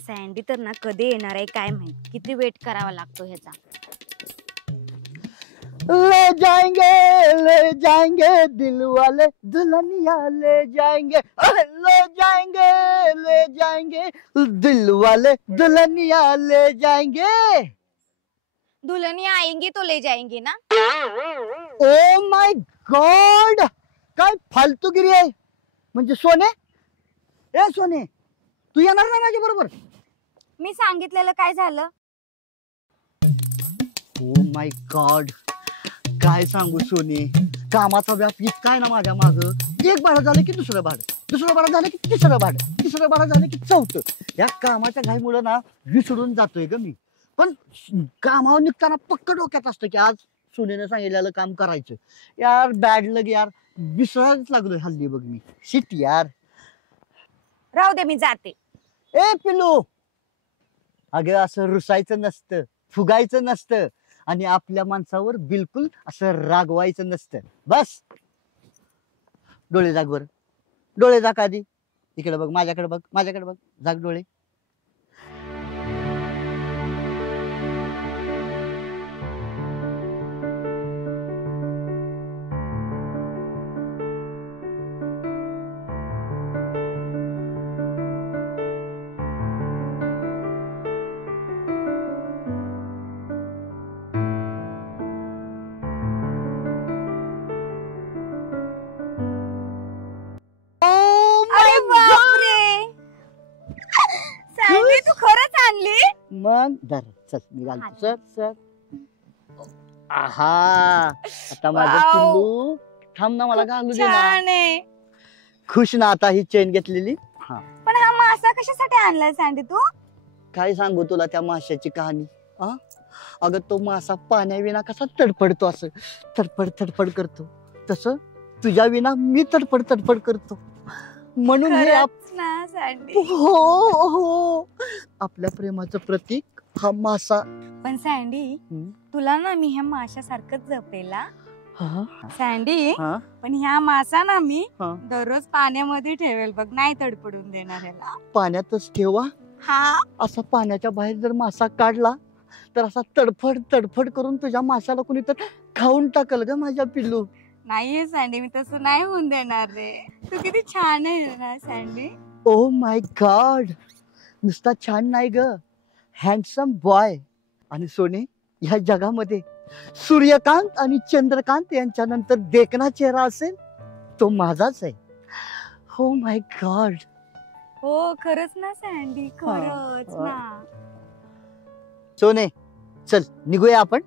Sandy तर ना कधी येणार आहे काय माहित, किती वेट करावा लागतो ह्याचा. ले जाएंगे दिल वाले दुल्हनिया ले जाएंगे दिल वाले दुल्हनिया ले जाएंगे. दुल्हनिया आएंगी तो ले जाएंगे ना. ओ माय गॉड, काय फालतूगिरी आहे. म्हणजे सोने, ए सोने, तू येणार नाही माझ्या बरोबर? मी सांगितलेलं काय झालं? ओ माय गॉड, काय सांगू सोने, कामाचा व्याप इतका आहे ना माझ्या माग. एक भाडं झालं की दुसरं भाडं, दुसरं भाडं झालं की तिसरं भाडं, तिसरं भाडं झालं की चौथं. या कामाच्या घाईमुळे ना विसरून जातोय ग मी. पण कामावर निघताना पक्क डोक्यात असतं की आज सोनेनं सांगितलेलं काम करायचं. यार बॅड लग यार, विसरायच लागलोय हल्ली बघ मी. शिट यार. राहू दे, मी जाते. ए पिलू, अगं असं रुसायचं नसतं, फुगायचं नसतं आणि आपल्या माणसावर बिलकुल असं रागवायचं नसतं. बस डोळे जाग बर, डोळे जाग आधी. इकडे बघ, माझ्याकडे बघ, माझ्याकडे बघ, जाग डोळे. अरे बापरे, सँडी तू खरंच आणली? मग धर, चल निघाल. सर सर, आहा, आता माझं वाव. पिल्लू, थांब ना, मला घालू दे ना. छान आहे. खुश ना आता ही चेन घेतलेली. हा, पण हा मासा कशासाठी आणलाय सँडी तू? काय सांगू तुला त्या माशाची कहाणी. हा, अगं तो मासा पाण्याविना कसा तडफडतो, असं तडफड तडफड करतो, तसं तुझ्या विना मी तडफड तडफड करतो. म्हणून हे खरंच ना सँडी. हो हो, आपल्या प्रेमाचं प्रतीक हा मासा. पण सँडी, तुला ना मी ह्या माशासारखंच जपेला सँडी. पण ह्या मासा ना मी दररोज पाण्यामध्ये ठेवेल बघ, नाही तडपडून देणार ह्याला. पाण्यातच ठेवा. हा, असा पाण्याच्या बाहेर जर मासा काढला तर असा तडफड तडफड करून तुझ्या माशाला कुणी तर खाऊन टाकल ग माझ्या पिल्लू. नाहीये सँडी, मी तसं नाही होऊन देणार रे. तू किती छान आहे ना सँडी. ओ माय गॉड, नुसता छान नाही ग, हँडसम बॉय. आणि सोने, ह्या जगामध्ये सूर्यकांत आणि चंद्रकांत यांच्यानंतर देखना चेहरा असेल तो माझाच आहे. हो माय गॉड. हो खरंच ना सँडी, खरंच ना. सोने, चल निघूया आपण.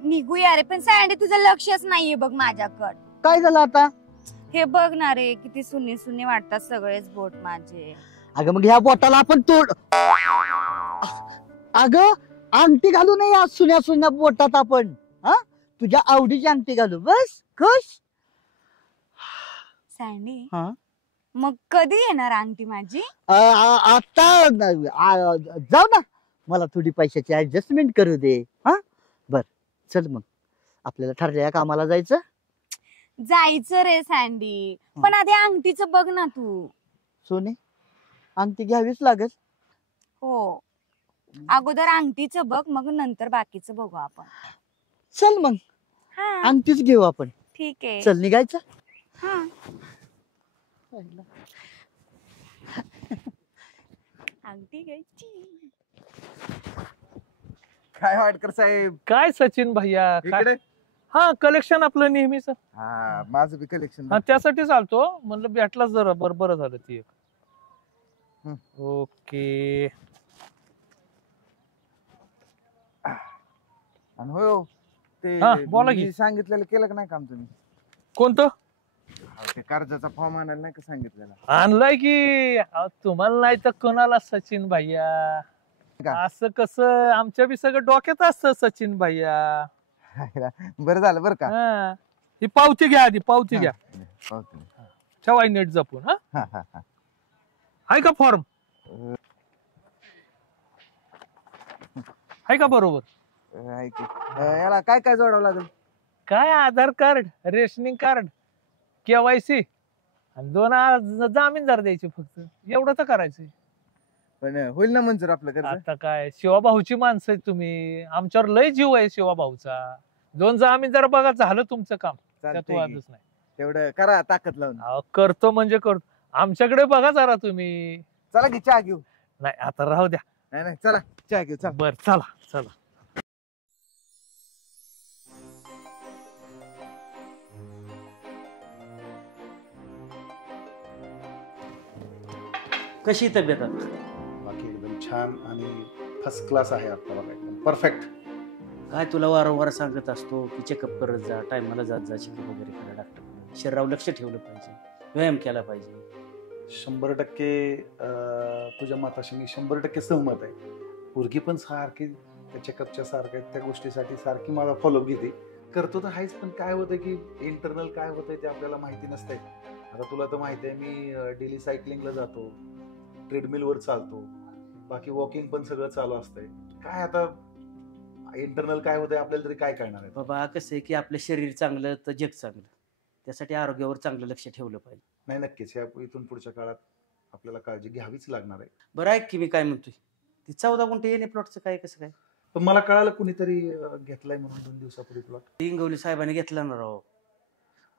निघूया रे, पण सँडी तुझं लक्षच नाहीये बघ माझ्याकडं. काय झालं आता? हे बघ ना रे, किती सुने सुने वाटतात सगळेच बोट माझे. अगं मग ह्या बोटाला आपण तोड. अगं अंगठी घालू नये या सुन्या सुन्या बोटात आपण. हा, तुझ्या आवडीची अंगठी घालू, बस खुश. सँडी, हा, मग कधी येणार अंगठी माझी? आता जाऊ ना, मला थोडी पैशाची ऍडजस्टमेंट करू दे. हा, बर चल मग आपल्याला ठरलेल्या कामाला जायचं. जायचं रे सँडी, पण आधी अंगठीचं बघ ना तू. सोने, अंगठी घ्यावीच लागेल. हो, अगोदर अंगठीचं बघ, मग नंतर बाकीचं बघू आपण. चल मग हा अंगठीच घेऊ आपण. ठीक आहे. चल निघायचं. हा, अंगठी घ्यायची. काय वाटकर साहेब? काय सचिन भैया काय? इकडे हा, कलेक्शन आपलं नेहमीच. हा, माझं बी कलेक्शन. हा, त्यासाठी चालतो म्हणलं, भेटला जरा बरं झालं ती एक. हं. ओके. आणि हो, ते हा, बोला की. मी सांगितलेलं केलं का नाही काम तुम्ही? कोणतं? अहो, ते कर्जाचा फॉर्म आणायला नाही का सांगितलेला? आणलाय की. अहो, तुम्हाला नाही तर कोणाला सचिन भैया. का? असं कसं, आमच्या बी सगळं डोक्यात असतं सचिन भैया. बरं झालं बरं का. हा, ही पावती घ्या आधी, पावती घ्या. ओके. ठेवाय नीट जपून. हा, हा, हा, हा. आहे का फॉर्म? आहे का बरोबर? ऐक, याला काय काय जोडावं लागेल? काय आधार कार्ड, रेशनिंग कार्ड, केवायसी आणि 2 जामीनदार द्यायचे फक्त, एवढं तर करायचंय. पण होईल ना मंजूर आपलं कर्ज? आता काय शिवाभाऊची माणसं आहे तुम्ही, आमच्यावर लय जीव आहे शिवाभाऊचा. दोन जामीन जरा बघा, झालं तुमचं काम, त्यात चालतंय की. वादच नाही. तेवढं करा ताकद लावून. अहो, करतो म्हणजे करतो. आमच्याकडे बघा जरा तुम्ही. चला की चहा घेऊ. नाही आता राहू द्या. नाही नाही चला चहा घेऊ चला. बर चला चला. कशी तब्येत आता? बाकी एकदम छान आणि फर्स्ट क्लास आहे आता बघा, एकदम परफेक्ट. काय तुला वारंवार सांगत असतो की चेकअप करत जा, टायमाला जात जा, चेकअप वगैरे करा डॉक्टर. शरीरावर लक्ष ठेवलं पाहिजे, व्यायाम केला पाहिजे. 100% तुझ्या मताशी मी 100% सहमत आहे. पोरगी पण सारखी त्या चेकअपच्या सारख्या त्या गोष्टीसाठी सारखी माझा फॉलोअप घेते. करतो तर आहेच, पण काय होतं की इंटरनल काय होतंय ते आपल्याला माहिती नसतंय. आता तुला तर माहिती आहे मी डेली सायकलिंगला जातो, ट्रेडमिलवर चालतो, बाकी वॉकिंग पण सगळं चालू असतंय. काय आता इंटरनल काय होतंय आपल्याला तरी काय कळणार आहे? बाबा कसं आहे की आपलं शरीर चांगलं तर जग चांगलं, त्यासाठी आरोग्यावर चांगलं लक्ष ठेवलं पाहिजे. नाही नक्कीच इथून पुढच्या काळात आपल्याला काळजी घ्यावीच लागणार आहे. बरं ऐक की मी काय म्हणतोय, ती 14 गुंठे येणे प्लॉटचं काय कसं काय? पण मला कळालं कुणीतरी घेतलाय म्हणून 2 दिवसापूर्वी प्लॉट. इंगवली साहेबांनी घेतला ना राव.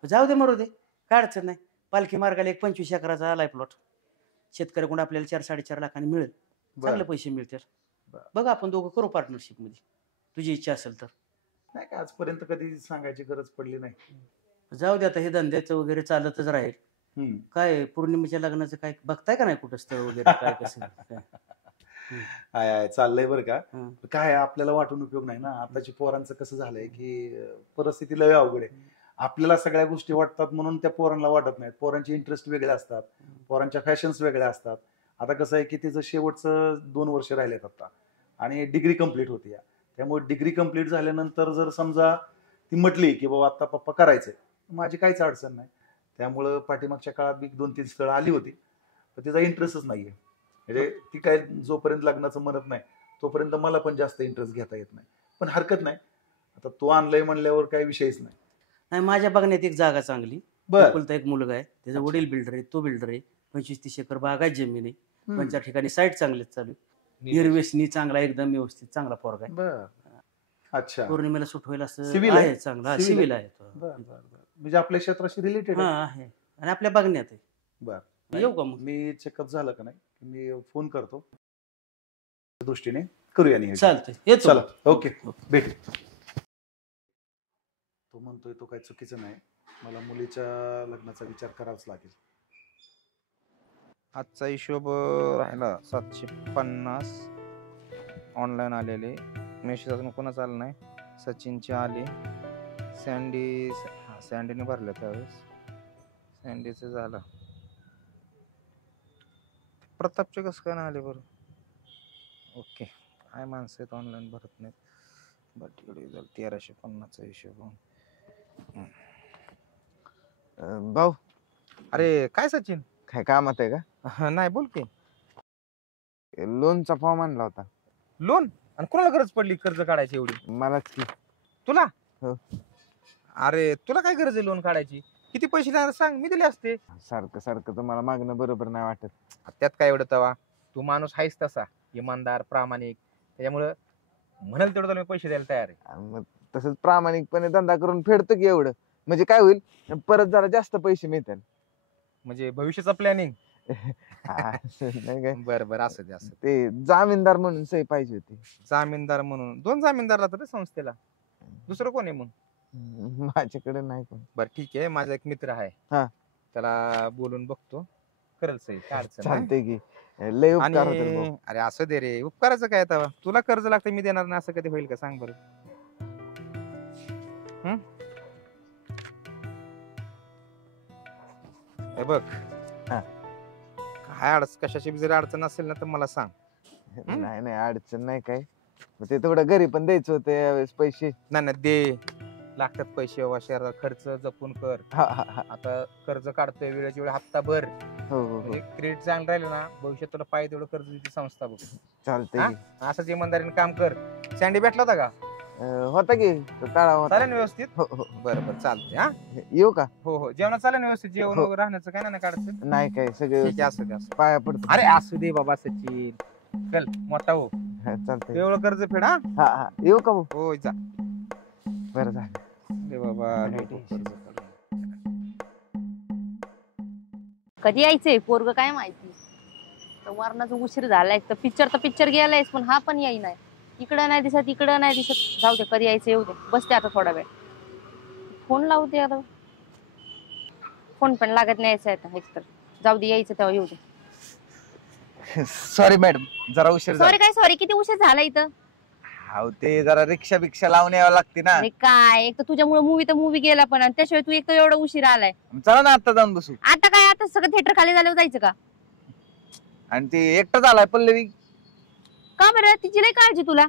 जाऊ दे मरू दे, काय अडचण नाही. पालखी मार्गाला एक 25 एकराचा आलाय प्लॉट. शेतकऱ्याकडून आपल्याला 4-4.5 लाखांनी मिळेल, चांगले पैसे मिळतील. बघा आपण दोघं करू पार्टनरशिप मध्ये, तुझी इच्छा असेल तर. नाही का आजपर्यंत कधी सांगायची गरज पडली नाही. जाऊ दे, आता हे धंद्याचं वगैरे चालतच राहील. काय पौर्णिमेच्या लग्नाचं काय बघताय का नाही कुठं स्थळ वगैरे काय कसं काय? आहे चाललंय बरं का. काय आपल्याला वाटून उपयोग नाही ना. आताची पोरांचं कसं झालंय की परिस्थिती लय अवघड आहे. आपल्याला सगळ्या गोष्टी वाटतात म्हणून त्या पोरांना वाटत नाहीत. पोरांचे इंटरेस्ट वेगळे असतात, पोरांच्या फॅशन्स वेगळ्या असतात. आता कसं आहे की तिचं शेवटचं 2 वर्ष राहिलेत आता आणि डिग्री कंप्लीट होती. त्यामुळे डिग्री कंप्लीट झाल्यानंतर जर समजा ती म्हटली की बाबा आता पप्पा करायचंय, माझी काहीच अडचण नाही. त्यामुळं पाठीमागच्या काळात मी 2-3 स्थळं आली होती, पण तिचा इंटरेस्टच नाहीये. म्हणजे ती काय जोपर्यंत लग्नाचं म्हणत नाही तोपर्यंत मला पण जास्त इंटरेस्ट घेता येत नाही. पण हरकत नाही, आता तो आणलंय म्हणल्यावर काही विषयच नाही. नाही, माझ्या बघण्यात एक जागा चांगली. एकुलता एक मुलगा आहे, त्याचा वडील बिल्डर आहे, तो बिल्डर आहे. 25-30 एकर बागायत जमीन आहे. 5 ठिकाणी साईट चांगलेच चालू. निर्व्यसनी चांगला, एकदम व्यवस्थित चांगला पोरगा आहे. अच्छा, पौर्णिमेला सुट होईल असं सिव्हिल आहे, चांगला सिव्हिल आहे तो. म्हणजे आपल्या क्षेत्राशी रिलेटेड आहे आणि आपल्या बघण्यात आहे. बरं, येऊ का मग? मी चेकअप झालं का नाही मी फोन करतो, त्या दृष्टीने करूया नाही. चालतंय, येतो. चला, ओके, भेटू. तो म्हणतोय तो काही चुकीचं नाही. मला मुलीच्या लग्नाचा विचार करावाच लागेल. आजचा हिशोब राहिला 750 ऑनलाईन आलेले. मेसेज अजून कोणाचं आलं नाही. सचिनचे आले, सँडीने भरलं त्यावेळेस, सँडीचं झालं. प्रतापचे कसं काय नाही आले बरं? ओके, काय माणसं आहेत ऑनलाईन भरत नाहीत. बरं तिकडे झालं 1350चा हिशोब. भाऊ, अरे काय सचिन, काय कामात आहे का? नाही बोल की. लोनचा फॉर्म आणला होता. लोन? आणि कोणाला गरज पडली कर्ज काढायची एवढी? मलाच की. तुला? हो. अरे तुला काय गरज आहे लोन काढायची? किती पैसे देणार सांग, मी दिले असते. सारखं सारखं तुम्हाला मागणं बरोबर नाही वाटत. त्यात काय एवढं तवा, तू माणूस आहेस तसा इमानदार प्रामाणिक, त्याच्यामुळं म्हणाल तेवढं मी पैसे द्यायला तयार आहे. मग तसंच प्रामाणिकपणे धंदा करून फेडतो की एवढं, म्हणजे काय होईल, परत जरा जास्त पैसे मिळतील. म्हणजे भविष्याचा प्लॅनिंग. नाही काय? बरं बरं, असं दे असं. ते जामीनदार म्हणून सही पाहिजे होती. जामीनदार म्हणून 2 जामीनदार राहतात संस्थेला, दुसरं कोण आहे मग? माझ्याकडे नाही कोण. बरं ठीक आहे, माझा एक मित्र आहे, हा. त्याला बोलून बघतो, करेल सही, काय अडचण नाही. चालतंय की. लय उपकार होतील आणि भाऊ. अरे असं दे रे, उपकाराचं काय तवा, तुला कर्ज लागतं मी देणार नाही असं कधी होईल का सांग बरं? हे बघ, हा. काय कशाची जरी अडचण असेल ना तर मला सांग. नाही नाही, अडचण नाही काय. मग ते थोडं घरी पण द्यायचं होतं यावेळेस पैसे. नाही नाही दे, लागतात पैसे बाबा, शहरात खर्च जपून कर. आता कर्ज काढतोय वेळेच्या वेळ हप्ता भर, म्हणजे क्रेडिट चांगलं राहिलं ना भविष्यात तुला पाहिजे तेवढं कर्ज देते संस्था बघ. चालतंय. असंच इमानदारीने काम कर. सँडी भेटला होता का? होता की काळा होता. चालेल व्यवस्थित हो हो बरं बरं चालतंय हा येऊ का? हो हो जेवण चालेल व्यवस्थित जेवण हो. वगैरे राहण्याचं काय नाही काढायचं नाही काय सगळे ठीक आहे असू दे असू पाया पडतो. दे. अरे असू दे बाबा सचिन चल मोठा हो चालतंय. एवढं कर्ज फेड हा हा हा येऊ का भाऊ? हो जा बरं झालं. दे बाबा नको कर्ज काढू. कधी यायचंय पोरग काय माहिती मरणाचा उशीर झालाय तर पिक्चर गेलायस पण हा पण येई नाही इकडं नाही दिसत इकडं नाही दिसत जाऊ दे कधी यायचं येऊ दे बसते आता थोडा वेळ फोन लावते आता फोन पण लागत नाही यायचं आता एक तर जाऊ दे यायचं तेव्हा येऊ दे सॉरी मॅडम जरा उशीर झाला. सॉरी काय सॉरी किती उशीर झाला इथं हाव ते जरा रिक्षा बिक्षा लावून यावं लागते ना. अरे काय एक तर तुझ्यामुळे मूवी गेला पण आणि त्याशिवाय तू एक तर एवढा उशीर आलाय चला ना आता जाऊन बसू. आता काय आता सगळं थिएटर खाली झाल्यावर जायचं का आणि ते एकटाच आलाय पल्लवी. का बरं तिची लई काळजी तुला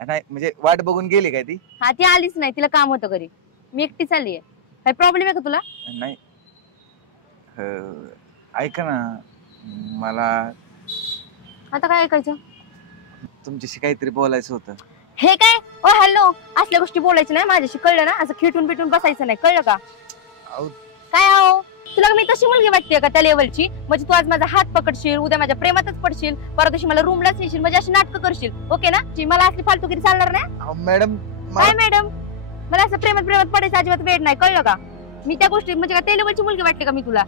नाही म्हणजे वाट बघून गेली काय ती? हा ती आलीच नाही तिला काम होतं घरी मी एकटी चालली आहे काही प्रॉब्लेम आहे का तुला नाही ऐका ना मला आता काय ऐकायचं तुमच्याशी काहीतरी बोलायचं होतं. हे काय ओ हॅलो असल्या गोष्टी बोलायच्या नाही माझ्याशी कळलं ना असं खिटून पिटून बसायचं नाही कळलं का अहो. काय आहो तुला मी तशी मुलगी वाटते का त्या लेवलची म्हणजे तू आज माझा हात पकडशील उद्या माझ्या प्रेमातच पडशील परत दिवशी मला रूमलाच येशील म्हणजे अशी नाटकं करशील ओके ना मला असली फालतूगिरी चालणार नाही मॅडम काय मॅडम मला असं प्रेमात पडायचं अजिबात वेळ नाही कळलं का मी त्या गोष्टी म्हणजे का त्या लेवलची मुलगी वाटते का मी तुला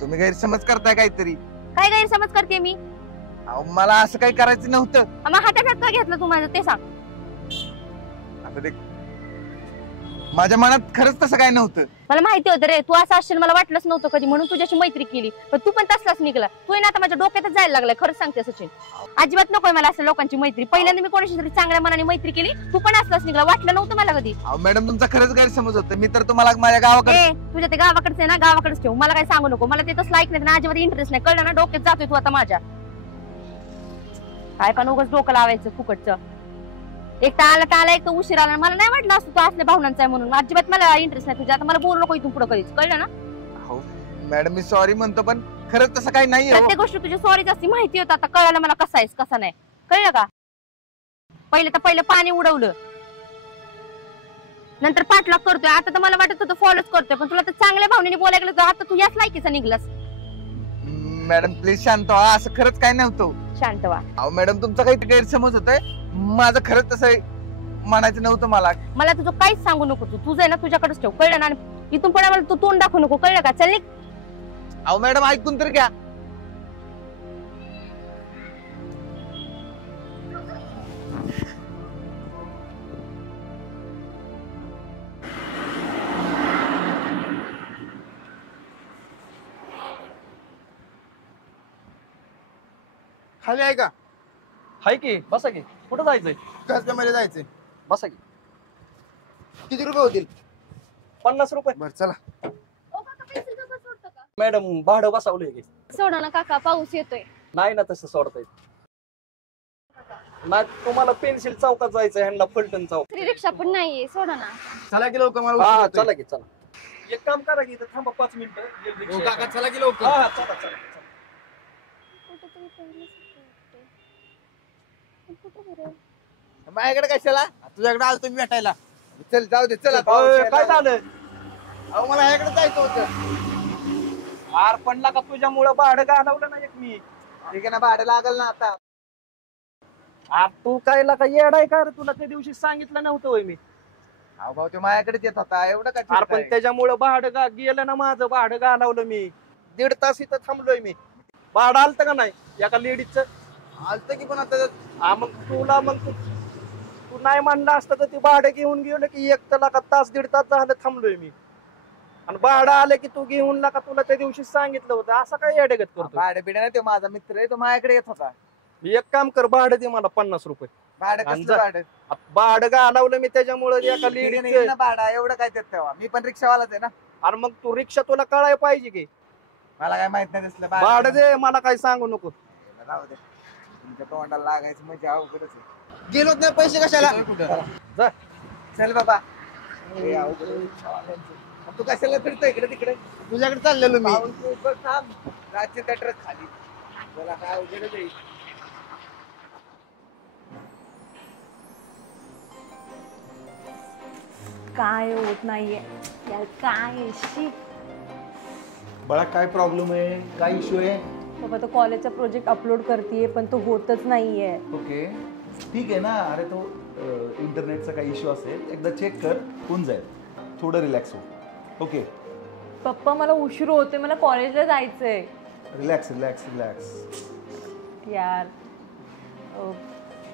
तुम्ही गैरसमज करताय काहीतरी. काय गैरसमज करते मी मला असं काही करायचं नव्हतं. मग हातात का घेतलं तू माझं ते सांग आता ते माझ्या मनात खरंच तसं काय नव्हतं. मला माहिती होतं रे तू असं असशील मला वाटलंच नव्हतं कधी म्हणून तुझ्याशी मैत्री केली पण तू पण तसलाच निघाला तू ना आता माझ्या डोक्यातच जायला लागलाय खरंच सांगते सचिन अजिबात नकोय मला असं लोकांची मैत्री पहिल्यांदा मी कोणाशी तरी चांगल्या मनाने मैत्री केली तू पण असलाच निघाला वाटलं नव्हतं मला कधी मॅडम तुमचा खरंच गैरसमज होतं. मी तर तुम्हाला माझ्या गावाकडे तुझ्या ते गावाकडचं आहे ना गावाकडेच ठेव मला काय सांगू नको मला ते तसं ऐकण्यात ना अजिबात इंटरेस्ट नाही कळलं ना डोक्यात जातोय तू आता माझ्या काय पण उगाच डोकं लावायचं फुकटचं एक तर आला एक तर उशीर आला मला नाही वाटलं असं तू असल्या भावनांचा आहे म्हणून अजिबात मला इंटरेस्ट नाही तुझ्या आता मला बोलू नको इथून पुढे कधीच कळलं ना हो मॅडम मी सॉरी म्हणतो पण खरंच तसं काही नाही. प्रत्येक गोष्ट तुझी सॉरीच असती माहिती होतं आता कळलं मला कसा आहेस कसा नाही कळलं का पहिलं पाणी उडवलं नंतर पाठलाग करतोय आता तर मला वाटत होतं फॉलोच करतोय पण तुला तर चांगल्या भावनेने बोलायला गेलं आता तू याच लायकीचा निघलास. मॅडम प्लीज शांत व्हा असं खरंच काय नव्हतं. शांत व्हा. अहो मॅडम तुमचा काही गैरसमज होतोय माझं खरंच तसं म्हणायचं नव्हतं मला तुझं काहीच सांगू नको तू तुझं आहे ना तुझ्याकडेच ठेव कळलं ना इथून पुढे मला तू तोंड दाखवू नको कळलं का चल. अहो मॅडम ऐकून तर घ्या. खाली आहे का हाय की बसा की कुठं जायचंय कसल्यामध्ये जायचंय बसा की किती रुपये होतील 50 रुपये बर चला मॅडम भाडं बसवलंय की सोडा ना काका पाऊस येतोय नाही ना तसं सोडता येत नाही तुम्हाला पेन्सिल चौकात जायचं ह्यांना फलटण चौक फ्री रिक्षा पण नाहीये सोडा ना चला की लवकर मला हा उशीर होतोय. चला की चला एक काम करा की इथं थांबा 5 मिनिटं एक रिक्षा हो, काका येते. चला की लवकर हा चला चला माझ्याकडे कशाला तुझ्याकडे आलो तुम्ही भेटायला चल जाऊ दे चला काय झालं अहो मला ह्याकडे जायचं होतं आर पडला का तुझ्यामुळं भाडं घालवलं ना एक मी ठीक आहे ना भाडं लागल ना आता आर तू काय का येडाय का रे तुला त्या दिवशी सांगितलं नव्हतं होय मी अहो भाऊ तो माझ्याकडेच येत होता एवढं काय अरे पण त्याच्यामुळं भाडं गेलं ना माझं भाडं घालवलं मी 1.5 तास इथं थांबलोय मी भाडं आलतं का नाही एका लेडीजचं आलतं की पण आता हा मग तुला मग तू नाही म्हणलं असतं तर ती भाडं घेऊन गेलं की एक तर लाका तास 1.5 तास झालं थांबलोय मी आणि भाडं आलं की तू घेऊन लाका तुला त्या दिवशी सांगितलं होतं असं काय येडेगत करतो भाडं बिडं नाही तो माझा मित्र आहे तो माझ्याकडे येत होता एक काम कर भाडं दे मला 50 रुपये भाडं आणि कसलं जा. भाडं भाडं घालवलं मी त्याच्यामुळे एका ठीक आहे ना, लेडीज येईल ना भाडं एवढं काय देत तेव्हा मी पण रिक्षावालाच आहे ना अरे मग तू रिक्षा तुला कळाय पाहिजे की मला काय माहित नाही दिसलं भाडं दे मला काय सांगू नको राहू दे तुमच्या तोंडाला लागायचं म्हणजे अवघडच आहे गेलोच नाही पैसे कशाला जा. चल बाबा हे अवघड आहे रिक्षावाल्यांचं. तू कशाला फिरतो इकडे तिकडे तुझ्याकडे चाललेलो मी रातचे त्या ट्रक खाली तुला काय अवघडच आहे काय होत नाहीये यार, काय शी. बाळा काय प्रॉब्लेम आहे, काय इश्यू आहे? बाबा तो कॉलेजचा प्रोजेक्ट अपलोड करतेय पण तो होतच नाहीये. ओके ठीक आहे ना. अरे तो इंटरनेटचा काही इश्यू असेल, एकदा चेक कर, होऊन जाईल. थोडं रिलॅक्स हो. ओके पप्पा मला उशीर होते, मला कॉलेजला जायचंय. रिलॅक्स रिलॅक्स रिलॅक्स यार.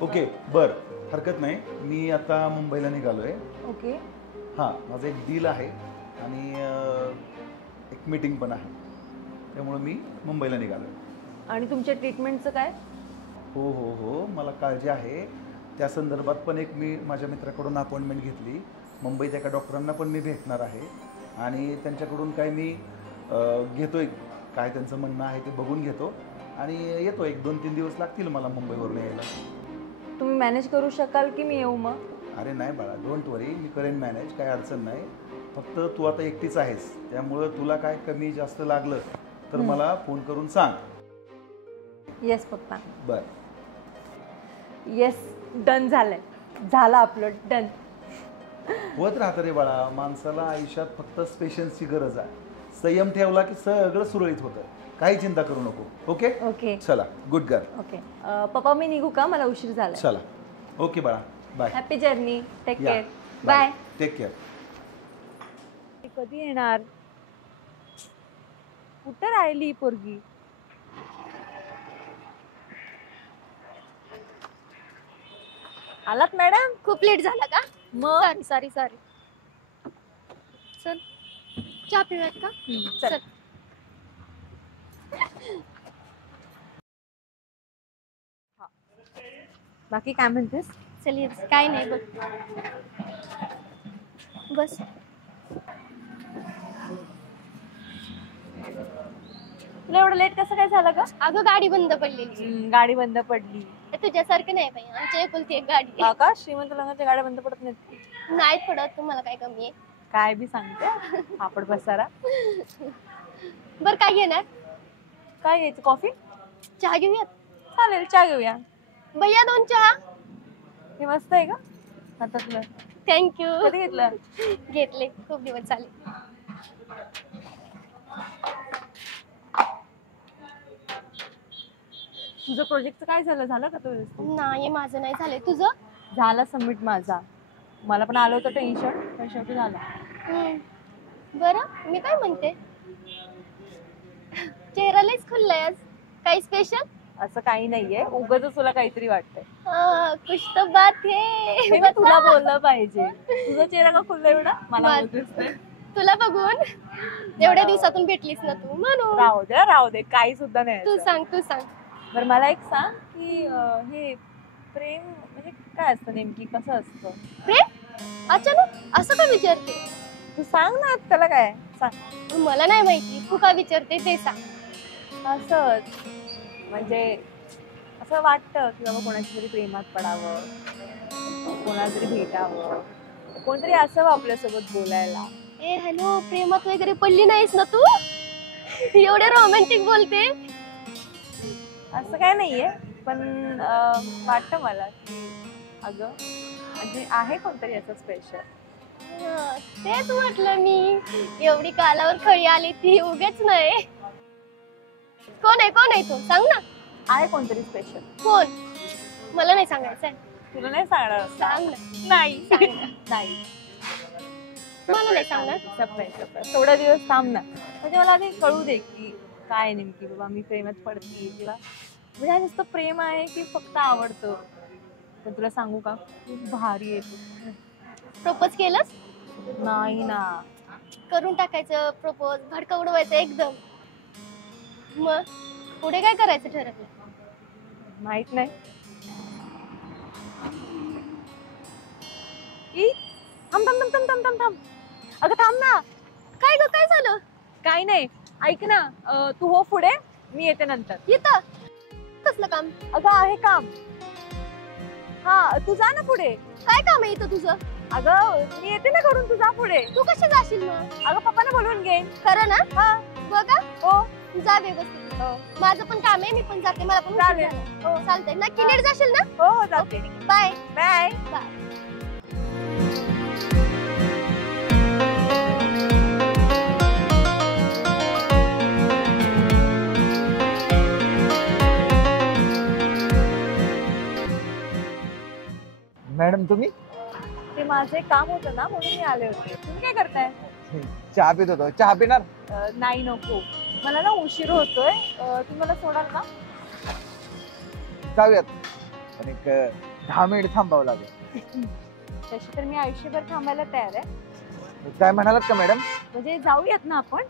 ओके बर, हरकत नाही. मी आता मुंबईला निघालोय. ओके. हां माझं एक डील आहे आणि एक मीटिंग पण आहे, त्यामुळे मी मुंबईला निघालोय. आणि तुमच्या ट्रीटमेंटचं काय? हो हो हो मला काळजी आहे. त्या संदर्भात पण एक मी माझ्या मित्राकडून अपॉइंटमेंट घेतली. मुंबईत एका डॉक्टरांना पण मी भेटणार आहे आणि त्यांच्याकडून काय मी घेतोय, काय त्यांचं म्हणणं आहे ते बघून घेतो आणि येतो. 1-2-3 दिवस लागतील मला मुंबईवरून यायला. तुम्ही मॅनेज करू शकाल की मी येऊ मग? अरे नाही बाळा, डोंट वरी, मी करेन मॅनेज, काय अडचण नाही. फक्त तू आता एकटीच आहेस, त्यामुळं तुला काय कमी जास्त लागलं तर मला फोन करून सांग. Yes papa. बर येस, डन झालंय. झालं आपलं डन. होत राहतं रे बाळा, माणसाला आयुष्यात फक्त पेशन्सची गरज आहे. संयम ठेवला की सगळं सुरळीत होतं. काही चिंता करू नको. ओके ओके चला, गुड गर्ल. ओके पप्पा मी निघू का, मला उशीर झाला. चला ओके बाळा, बाय. हॅपी जर्नी, टेक या. केअर. बाय. Take care. कधी येणार? कुठं राहिली पोरगी? आलात मॅडम? खूप लेट झाला का? मग सॉरी सॉरी सॉरी. चल चहा पिऊयात का? चल. बाकी काय म्हणतेस? चल ये, काय नाही बघ, बस. तुला एवढं लेट कसं काय झालं का? अगं गाडी बंद पडलेली. गाडी बंद पडली. तुझ्यासारखं नाही बाई, आमच्या एकुलती एक गाडी. का श्रीमंत लग्नाच्या गाड्या बंद पडत नाहीत? नाही पडत. तुम्हाला काय कमी आहे? काय बी सांगते आपण बसारा. बर काय घेणार? काय घ्यायचं? कॉफी? चहा घेऊयात? चालेल, चहा घेऊया. भैया 2 चहा. हे मस्त आहे का हातातलं? थँक्यू. कधी घेतलं? घेतले, खूप दिवस झाले. तुझं प्रोजेक्टचं काय झालं का? तो नाही, माझं नाही झालंय. तुझं झालं सबमिट माझा. मला पण आलं होतं टेन्शन, पण शेवटी झालं. बरं मी काय म्हणते, चेहरा लयच खुललाय आज. काही स्पेशल? असं काही नाहीये, उगाच तुला काहीतरी वाटतंय. कुछ तो बात है. मी तुला बोललं पाहिजे. तुझा चेहरा का खुलला एवढा? मला तुला बघून एवढ्या दिवसातून भेटलीस ना तू, म्हणून. राहू दे काही सुद्धा नाही. तू सांग. बरं मला एक सांग की हे प्रेम म्हणजे काय असतं नेमकी, कसं असतं प्रेम? अचानक असं का विचारते? तू सांग ना, त्याला काय सांग. मला नाही माहिती, तू का विचारते ते सांग. असंच म्हणजे असं वाटतं की बाबा कोणाच्या तरी प्रेमात पडावं, कोणाला तरी भेटावं, कोणतरी असावं आपल्यासोबत बोलायला. ए हॅलो, प्रेमात वगैरे पडली नाहीस ना तू? एवढे रोमॅन्टिक बोलते. असं काय नाहीये, पण वाटतं मला की अगं म्हणजे आहे कोणतरी असं स्पेशल. तेच म्हटलं मी, एवढी कालावर खळी आली ती उगेच नाही. कोण आहे तो? सांग ना. आहे कोणतरी स्पेशल. कोण? मला नाही सांगायचंय. तुला नाही सांगणार? सांग ना. नाही नाही मला नाही सांगणार. सरप्राईज. थोडा दिवस थांब ना, म्हणजे मला आधी कळू दे की काय नेमकी बाबा मी प्रेमात पडते किंवा म्हणजे नुसतं प्रेम आहे की फक्त आवडतं. पण तुला सांगू का, खूप भारी आहे तू. प्रपोज केलंस? नाही ना. करून टाकायचं प्रपोज, भडका उडवायचं एकदम. मग पुढे काय करायचं ठरवलं? माहित नाही. थांब अगं थांब ना. काय ग, काय झालं? काय नाही, ऐक ना, तू हो पुढे, मी येते नंतर. येतं? कसलं काम? अगं आहे काम. हा तू जा ना पुढे. काय काम आहे इथं तुझं? अगं मी येते ना करून, तू जा पुढे. तू कशी जाशील मग? अगं पप्पांना बोलवून घेईन. खरं ना? हा. बघा. हो जा व्यवस्थित. माझं पण काम आहे, मी पण जाते. मला पण चालेल. हो चालतंय. नक्की नीट जाशील ना? हो जाते. Bye bye. बाय. मॅडम तुम्ही ते माझं एक काम होतं ना म्हणून मी आले होते. तुम्ही काय करताय? चहा पित होतो. चहा पिणार? नाही नको, मला ना उशीर होतोय. तुम्ही मला सोडाल का? जाऊयात, पण एक 10 मिनिट थांबावं लागेल. तशी तर मी आयुष्यभर थांबायला तयार आहे. काय म्हणालात का मॅडम? म्हणजे जाऊयात ना आपण?